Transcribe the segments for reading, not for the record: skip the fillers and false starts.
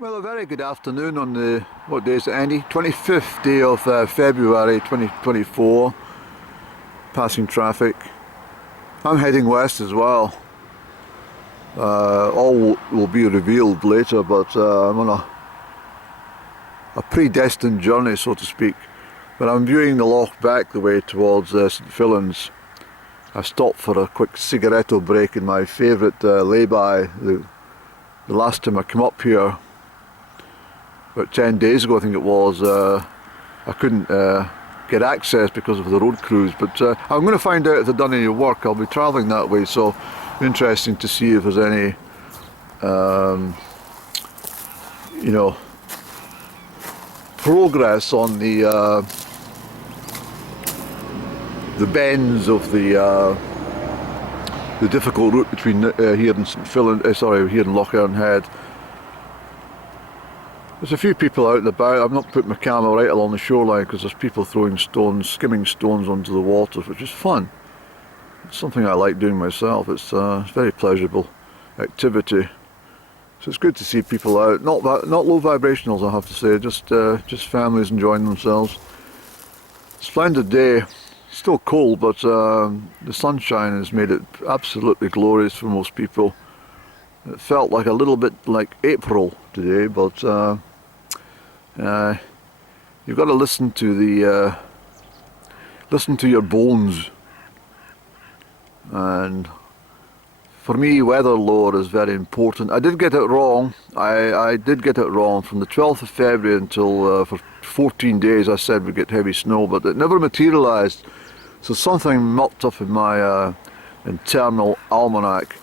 Well, a very good afternoon on the, what day is it, Andy? 25th day of February 2024, passing traffic. I'm heading west as well. All will be revealed later, but I'm on a predestined journey, so to speak. But I'm viewing the loch back the way towards St Fillan's. I stopped for a quick cigaretto break in my favourite lay-by the last time I came up here. About 10 days ago I think it was. I couldn't get access because of the road crews, but I'm going to find out if they've done any work. I'll be travelling that way, so interesting to see if there's any you know, progress on the bends of the difficult route between here and St Fillan, here in Loch Earn Head. There's a few people out and about. I've not put my camera right along the shoreline because there's people throwing stones, skimming stones onto the water, which is fun. It's something I like doing myself. It's very pleasurable activity. So it's good to see people out. Not low vibrationals, I have to say. Just families enjoying themselves. Splendid day. Still cold, but the sunshine has made it absolutely glorious for most people. It felt like a little bit like April today, but you've got to listen to the listen to your bones. And for me, weather lore is very important. I did get it wrong. I did get it wrong. From the 12th of February until for 14 days I said we'd get heavy snow, but it never materialised. So something mucked up in my internal almanac.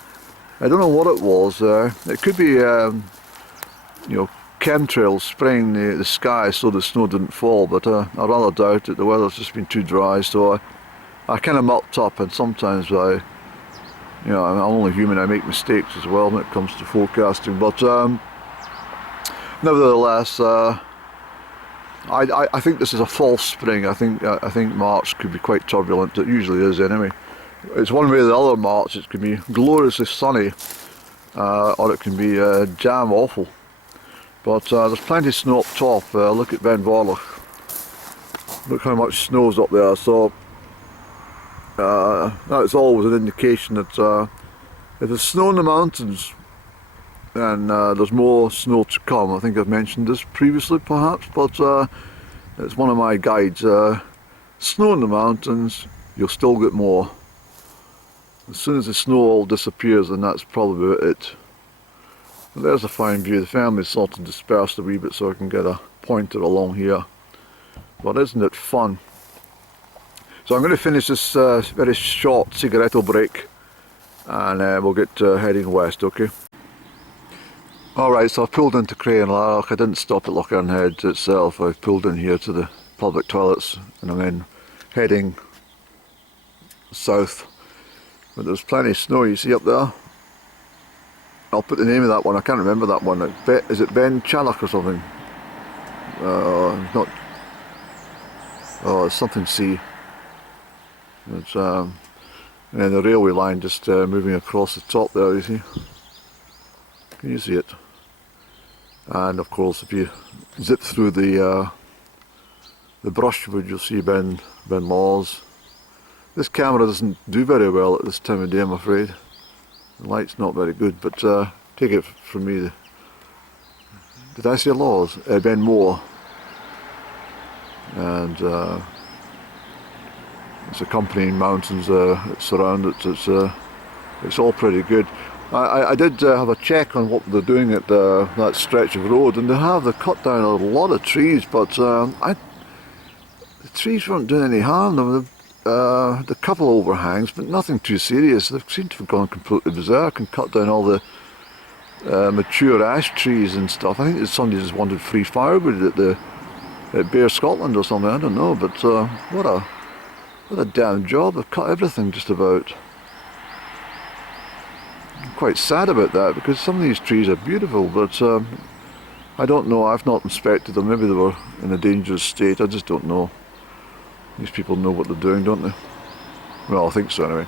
I don't know what it was. It could be, you know, chemtrails spraying the sky so the snow didn't fall, but I rather doubt it. The weather's just been too dry, so I kind of mucked up, and sometimes you know, I'm only human, I make mistakes as well when it comes to forecasting, but nevertheless, I think this is a false spring. I think March could be quite turbulent. It usually is anyway. It's one way or the other. March, it can be gloriously sunny, or it can be jam awful. But there's plenty of snow up top. Look at Ben Vorlich. Look how much snow's up there. So that's always an indication that if there's snow in the mountains, then there's more snow to come. I think I've mentioned this previously, perhaps, but it's one of my guides. Snow in the mountains, you'll still get more. As soon as the snow all disappears, then that's probably about it. And there's a fine view. The family's sort of dispersed a wee bit so I can get a pointer along here. But isn't it fun? So I'm going to finish this very short cigaretto break, and we'll get heading west, okay? Alright, so I pulled into Crieff. I didn't stop at Loch Earn Head itself. I pulled in here to the public toilets, and I'm then heading south. But there's plenty of snow, you see up there. I'll put the name of that one. I can't remember that one. Is it Ben Channock or something? Not. Oh, it's something C. It's and then the railway line just moving across the top there. You see? Can you see it? And of course, if you zip through the brushwood, you'll see Ben Lawes. This camera doesn't do very well at this time of day, I'm afraid. The light's not very good, but take it from me. Did I say Lawes? Ben Moore. And it's accompanying mountains that surround it. It's all pretty good. I did have a check on what they're doing at that stretch of road, and they've cut down a lot of trees, but the trees weren't doing any harm. The couple overhangs, but nothing too serious. They seem to have gone completely berserk and cut down all the mature ash trees and stuff. I think that somebody just wanted free firewood at Bear Scotland or something. I don't know, but what a damn job! They've cut everything just about. I'm quite sad about that because some of these trees are beautiful, but I don't know. I've not inspected them. Maybe they were in a dangerous state. I just don't know. These people know what they're doing, don't they? Well, I think so anyway.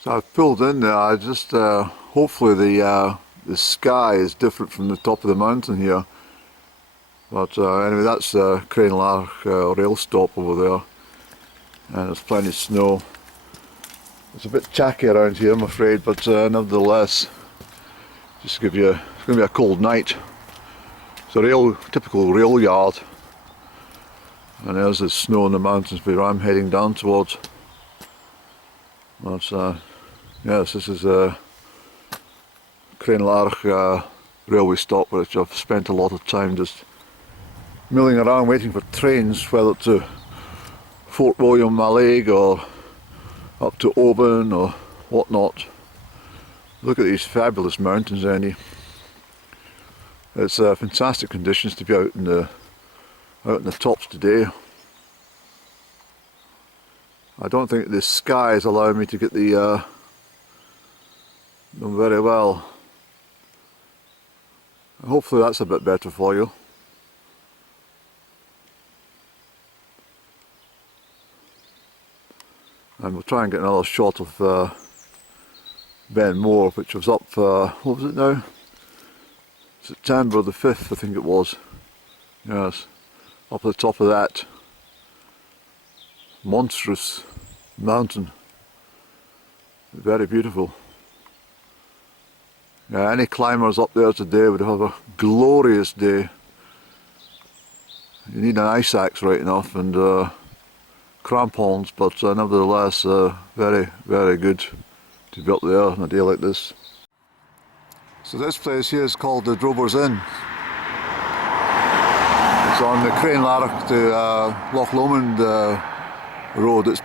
So I've pulled in there. I just hopefully the the sky is different from the top of the mountain here. But anyway, that's the Crieff rail stop over there, and there's plenty of snow. It's a bit tacky around here, I'm afraid, but nevertheless, just to give you, it's going to be a cold night. It's a typical rail yard, and there's the snow in the mountains where I'm heading down towards. But yes, this is a Crieff railway stop, which I've spent a lot of time just milling around waiting for trains, whether to Fort William Mallaig or up to Oban or whatnot. Look at these fabulous mountains, Annie. It's fantastic conditions to be out in the tops today. I don't think the sky is allowing me to get them very well. Hopefully that's a bit better for you. And we'll try and get another shot of Ben Moore, which was up, what was it now? September the 5th, I think it was. Yes, up at the top of that monstrous mountain. Very beautiful. Yeah, any climbers up there today would have a glorious day. You need an ice axe right enough and crampons, but nevertheless very, very good to be up there on a day like this. So this place here is called the Drovers Inn. It's on the Crieff to Loch Lomond road. It's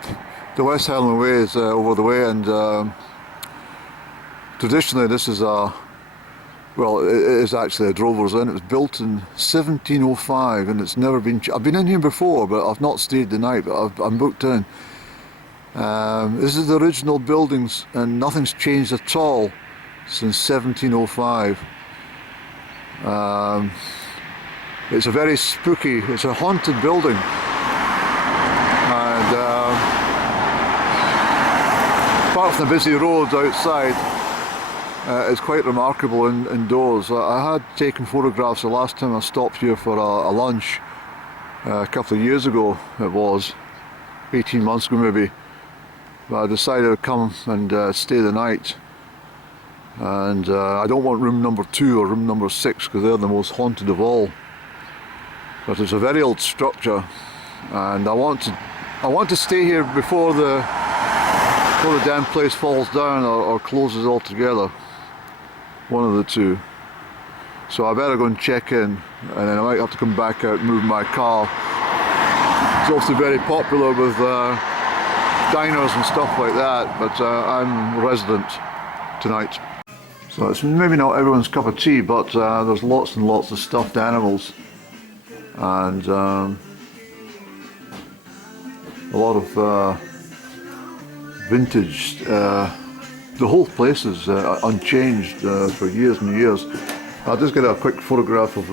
the West Highland Way is over the way, and traditionally this is well, it is actually a Drovers Inn. It was built in 1705 and it's never been... I've been in here before, but I've not stayed the night, but I'm booked in. This is the original buildings and nothing's changed at all since 1705. It's a very spooky, it's a haunted building. And apart from the busy roads outside, it's quite remarkable indoors. I had taken photographs the last time I stopped here for a lunch a couple of years ago. It was 18 months ago maybe, but I decided to come and stay the night. And I don't want room number 2 or room number 6 because they're the most haunted of all. But it's a very old structure, and I want to stay here before the damn place falls down or closes altogether. One of the two. So I better go and check in, and then I might have to come back out and move my car. It's also very popular with diners and stuff like that, but I'm a resident tonight. So it's maybe not everyone's cup of tea, but there's lots and lots of stuffed animals, and a lot of vintage. The whole place is unchanged for years and years. I'll just get a quick photograph of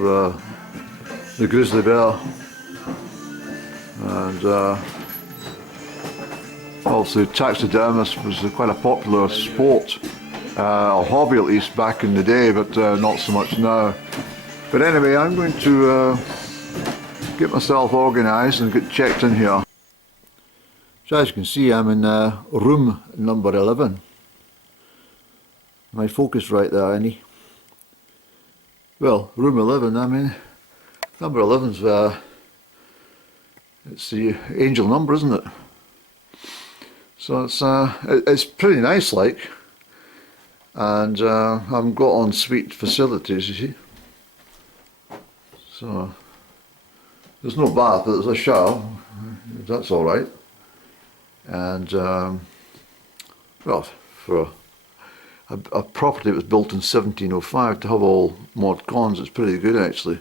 the grizzly bear, and obviously taxidermist was quite a popular sport, or hobby at least back in the day, but not so much now. But anyway, I'm going to get myself organised and get checked in here. So as you can see, I'm in room number 11. My focus right there, Annie. Well, room 11, I mean, number 11's, it's the angel number, isn't it? So it's pretty nice, like. And I've got ensuite facilities, you see. So, there's no bath, but there's a shower, that's alright. And, well, for a property that was built in 1705 to have all mod cons, it's pretty good actually.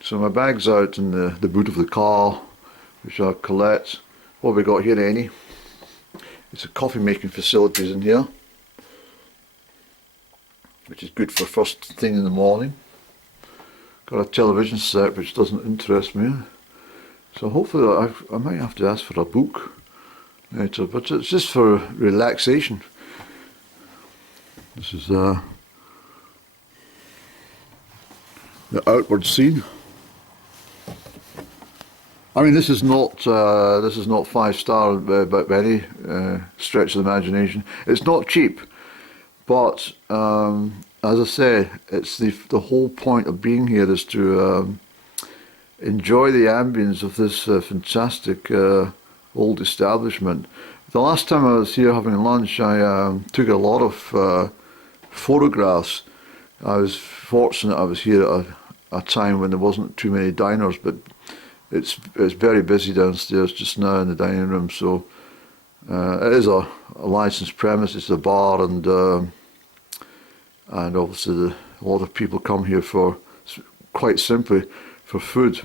So my bag's out in the boot of the car, which are Colette's. What have we got here, Annie? It's a coffee making facilities in here, which is good for first thing in the morning. Got a television set which doesn't interest me, so hopefully I might have to ask for a book later, but it's just for relaxation. This is the outward scene. I mean, this is not 5-star by any stretch of the imagination. It's not cheap, but as I say, it's the whole point of being here is to enjoy the ambience of this fantastic old establishment. The last time I was here having lunch, I took a lot of photographs. I was fortunate I was here at a time when there wasn't too many diners, but it's very busy downstairs just now in the dining room, so it is a licensed premise. It's a bar, and obviously a lot of people come here for, quite simply, for food.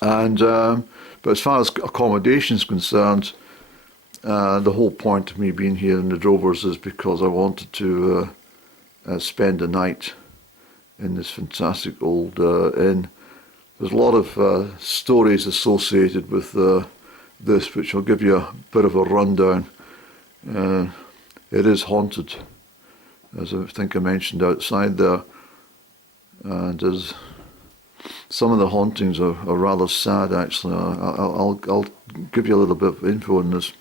And but as far as accommodation is concerned, the whole point of me being here in the Drovers is because I wanted to spend a night in this fantastic old inn. There's a lot of stories associated with this, which I'll give you a bit of a rundown. It is haunted, as I think I mentioned outside there, and as some of the hauntings are rather sad, actually. I'll give you a little bit of info on this.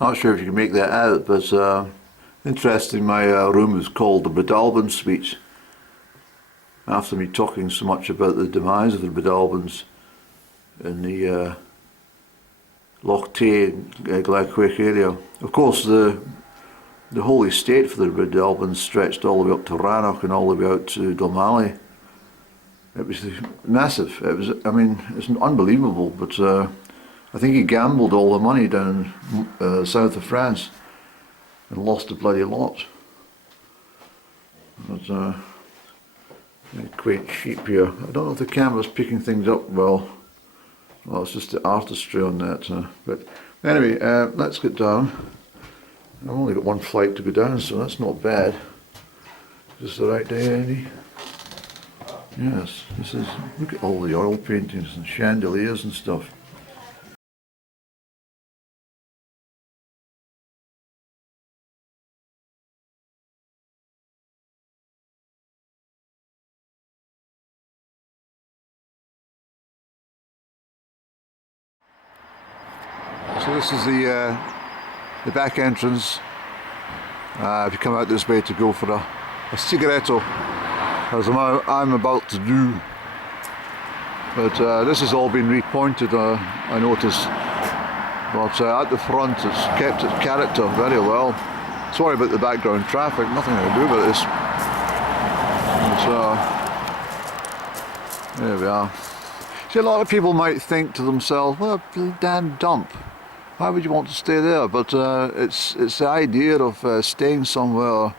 Not sure if you can make that out, but interesting, my room is called the Breadalbane Suite, after me talking so much about the demise of the Breadalbanes in the Loch Tay, Crieff area. Of course, the whole estate for the Breadalbanes stretched all the way up to Rannoch and all the way out to Dalmally. It was massive. It was, I mean, it's unbelievable, but I think he gambled all the money down south of France and lost a bloody lot. But quaint sheep here. I don't know if the camera's picking things up well. Well, it's just the artistry on that. But anyway, let's get down. I've only got one flight to go down, so that's not bad. Is this the right day, Andy? Yes, this is, look at all the oil paintings and chandeliers and stuff. So this is the back entrance. If you come out this way to go for a cigaretto, as I'm about to do. But this has all been repointed, I notice. But at the front it's kept its character very well. Sorry about the background traffic, nothing to do with this. But, there we are. See, a lot of people might think to themselves, well, damn dump. Why would you want to stay there? But it's the idea of staying somewhere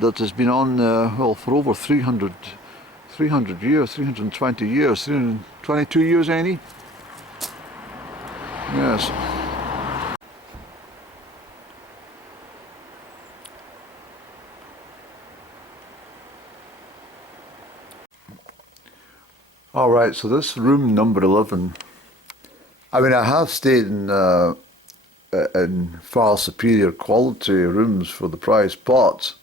that has been on, well, for over 300 years, 320 years, 322 years, Annie? Yes. Alright, so this room number 11, I mean, I have stayed in far superior quality rooms for the price, but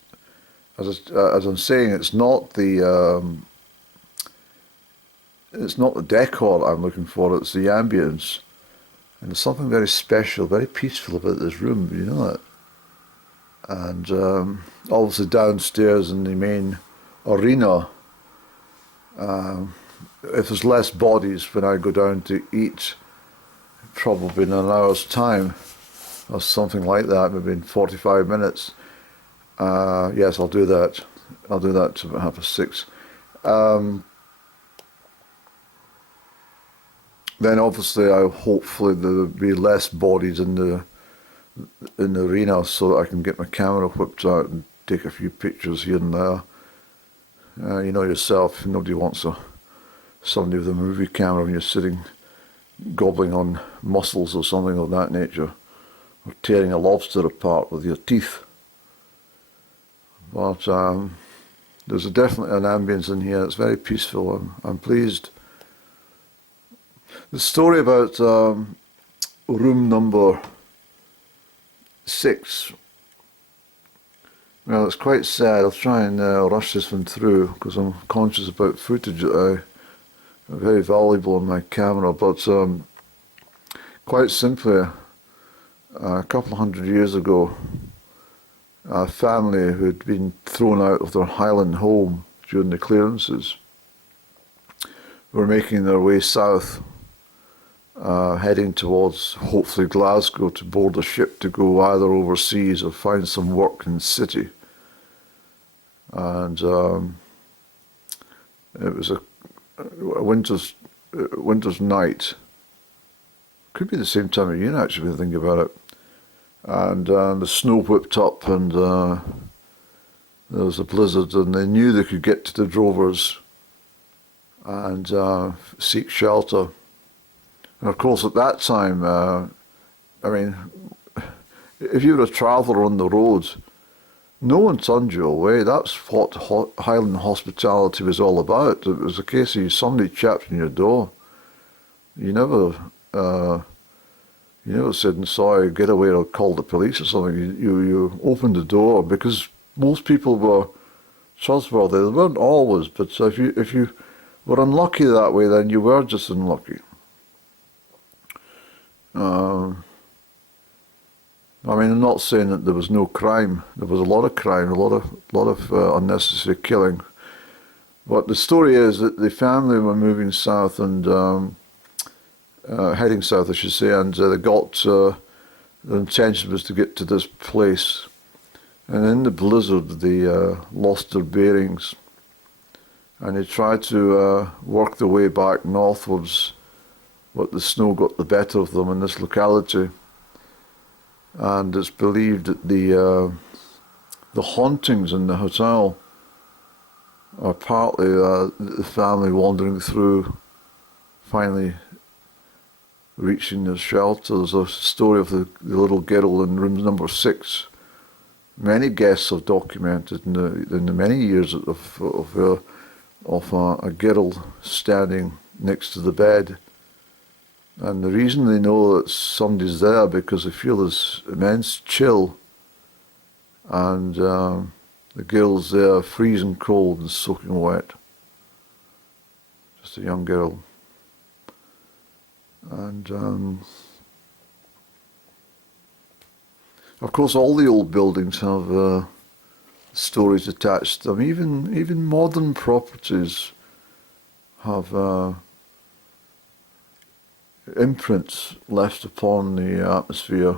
as I'm saying, it's not the decor I'm looking for. It's the ambience, and there's something very special, very peaceful about this room. You know that. And obviously downstairs in the main arena, if there's less bodies when I go down to eat, probably in an hour's time or something like that, maybe in 45 minutes. Yes, I'll do that. I'll do that to about 6:30. Then obviously hopefully there'll be less bodies in the arena, so that I can get my camera whipped out and take a few pictures here and there. You know yourself, nobody wants somebody with a movie camera when you're sitting gobbling on mussels or something of that nature, or tearing a lobster apart with your teeth. But there's definitely an ambience in here. It's very peaceful. I'm pleased. The story about room number 6 Well, it's quite sad. I'll try and rush this one through because I'm conscious about footage that are very valuable on my camera. But quite simply, a couple of hundred years ago, a family who had been thrown out of their Highland home during the clearances were making their way south, heading towards hopefully Glasgow to board a ship to go either overseas or find some work in the city. And it was a winter's night. Could be the same time of year actually, when you think about it. And the snow whipped up, and there was a blizzard, and they knew they could get to the drovers and seek shelter. And of course, at that time, I mean, if you were a traveller on the road, no one turned you away. That's what Highland hospitality was all about. It was a case of somebody chapped on your door. You never said, sorry, get away, or call the police or something. You opened the door, because most people were trustworthy. They weren't always, but if you were unlucky that way, then you were just unlucky. I mean, I'm not saying that there was no crime. There was a lot of crime, a lot of unnecessary killing. But the story is that the family were moving south and heading south, I should say, and they got their intention was to get to this place. And in the blizzard, they lost their bearings, and they tried to work their way back northwards, but the snow got the better of them in this locality. And it's believed that the hauntings in the hotel are partly the family wandering through, finally reaching their shelter. There's a story of the little girl in room number 6. Many guests have documented in the many years of a girl standing next to the bed. And the reason they know that somebody's there, because they feel this immense chill, and the girl's there freezing cold and soaking wet. Just a young girl. And of course, all the old buildings have stories attached to them. Even modern properties have imprints left upon the atmosphere.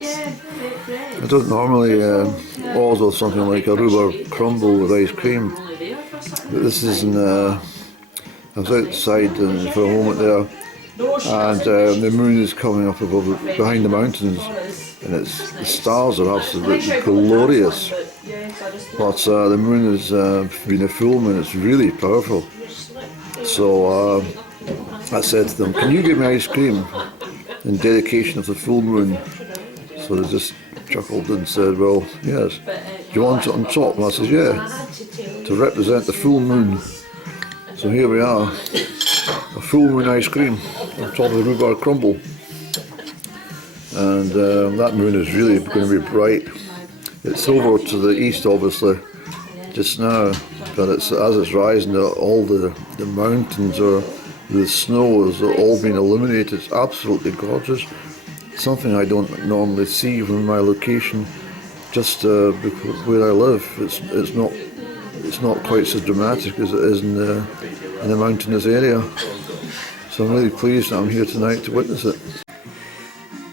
I don't normally order something like a rhubarb crumble with ice cream, but this is I was outside for a moment there, and the moon is coming up behind the mountains, and the stars are absolutely glorious. But the moon has been a full moon. It's really powerful. So I said to them, "Can you give me ice cream in dedication of the full moon?" So they just chuckled and said, "Well, yes. Do you want it on top?" And I said, "Yeah, to represent the full moon." So here we are, a full moon ice cream on top of the rhubarb crumble. And that moon is really going to be bright. It's over to the east, obviously, just now, but as it's rising, all the mountains the snow has all been illuminated. It's absolutely gorgeous. Something I don't normally see from my location, just where I live. It's not quite so dramatic as it is in the mountainous area. So I'm really pleased that I'm here tonight to witness it.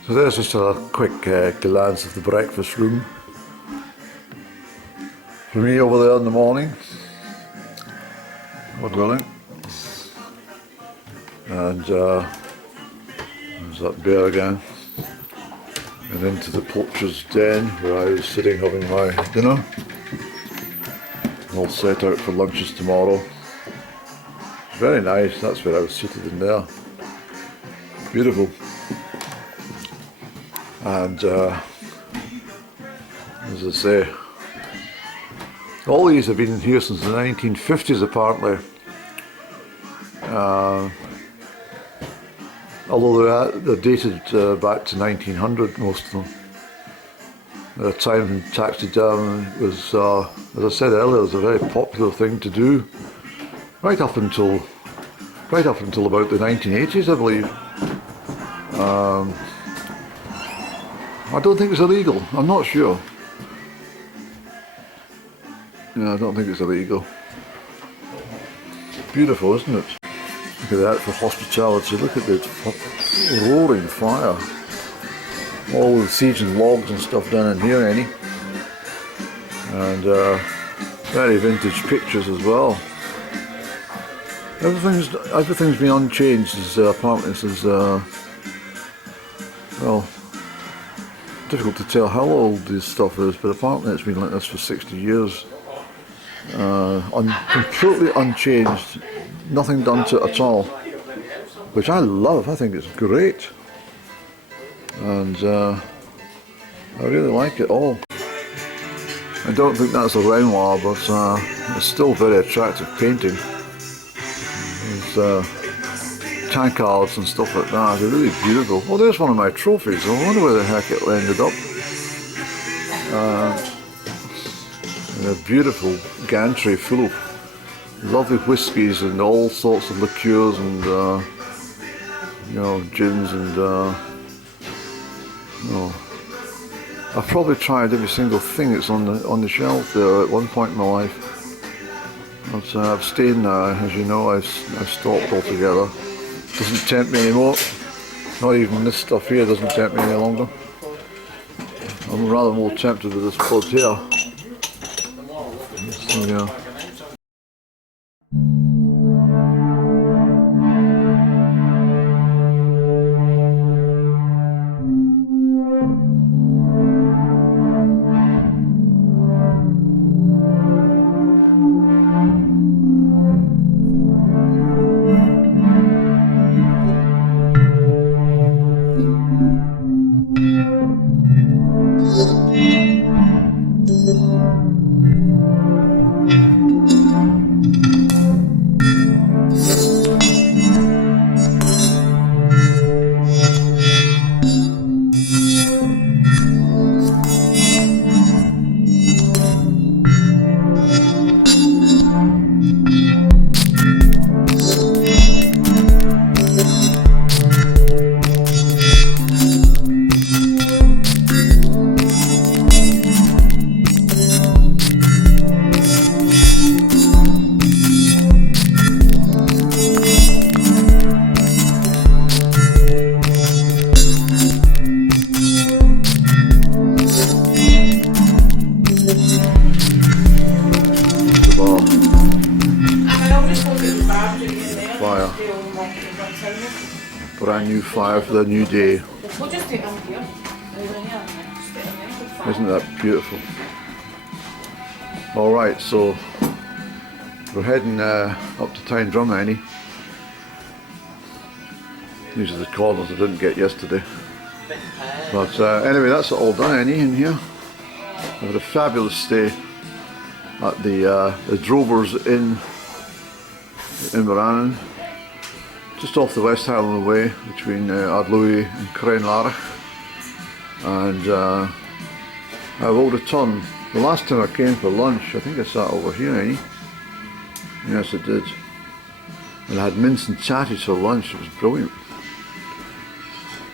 So there's just a quick glance of the breakfast room. For me over there in the morning, we're grilling. And there's that bear again. And into the poacher's den, where I was sitting having my dinner. All set out for lunches tomorrow. Very nice, that's where I was seated in there. Beautiful. And as I say, all these have been here since the 1950s apparently. Although they're dated back to 1900, most of them. At a time when taxidermy was, as I said earlier, was a very popular thing to do, right up until about the 1980s, I believe. I don't think it's illegal. I'm not sure. Yeah, I don't think it's illegal. Beautiful, isn't it? Look at that for hospitality. Look at the roaring fire. All the sieging logs and stuff down in here, Annie. And very vintage pictures as well. Everything's been unchanged. This apartment is well, difficult to tell how old this stuff is, but apparently it's been like this for 60 years. Completely unchanged, nothing done to it at all, which I love. I think it's great, and I really like it all. I don't think that's a Renoir, but it's still very attractive painting. There's tankards and stuff like that. They're really beautiful. Oh, there's one of my trophies. I wonder where the heck it ended up. A beautiful gantry full of lovely whiskies and all sorts of liqueurs and you know, gins and I've probably tried every single thing that's on the shelf there at one point in my life. But I've abstained now, as you know. I've stopped altogether. Doesn't tempt me anymore. Not even this stuff here doesn't tempt me any longer. I'm rather more tempted with this bud here. So, yeah. Fire. Brand new fire for the new day. Isn't that beautiful? Alright, so we're heading up to Tyne Drum, Annie. These are the corners I didn't get yesterday. But anyway, that's all done, Annie, in here. We had a fabulous stay at the Drovers Inn in Morannon, just off the West Highland Way between Ardlowie and Crenlarich. And I will return. The last time I came for lunch, I think I sat over here, Annie. Yes, I did. And I had mince and chatties for lunch. It was brilliant.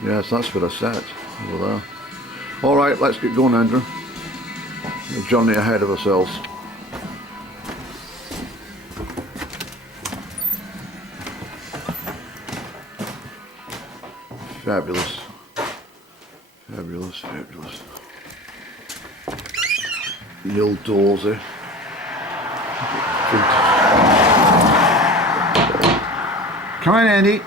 Yes, that's where I sat, over there. Alright, let's get going, Andrew. The journey ahead of ourselves. Fabulous. Fabulous, fabulous. The old doors, eh? Come on, Andy.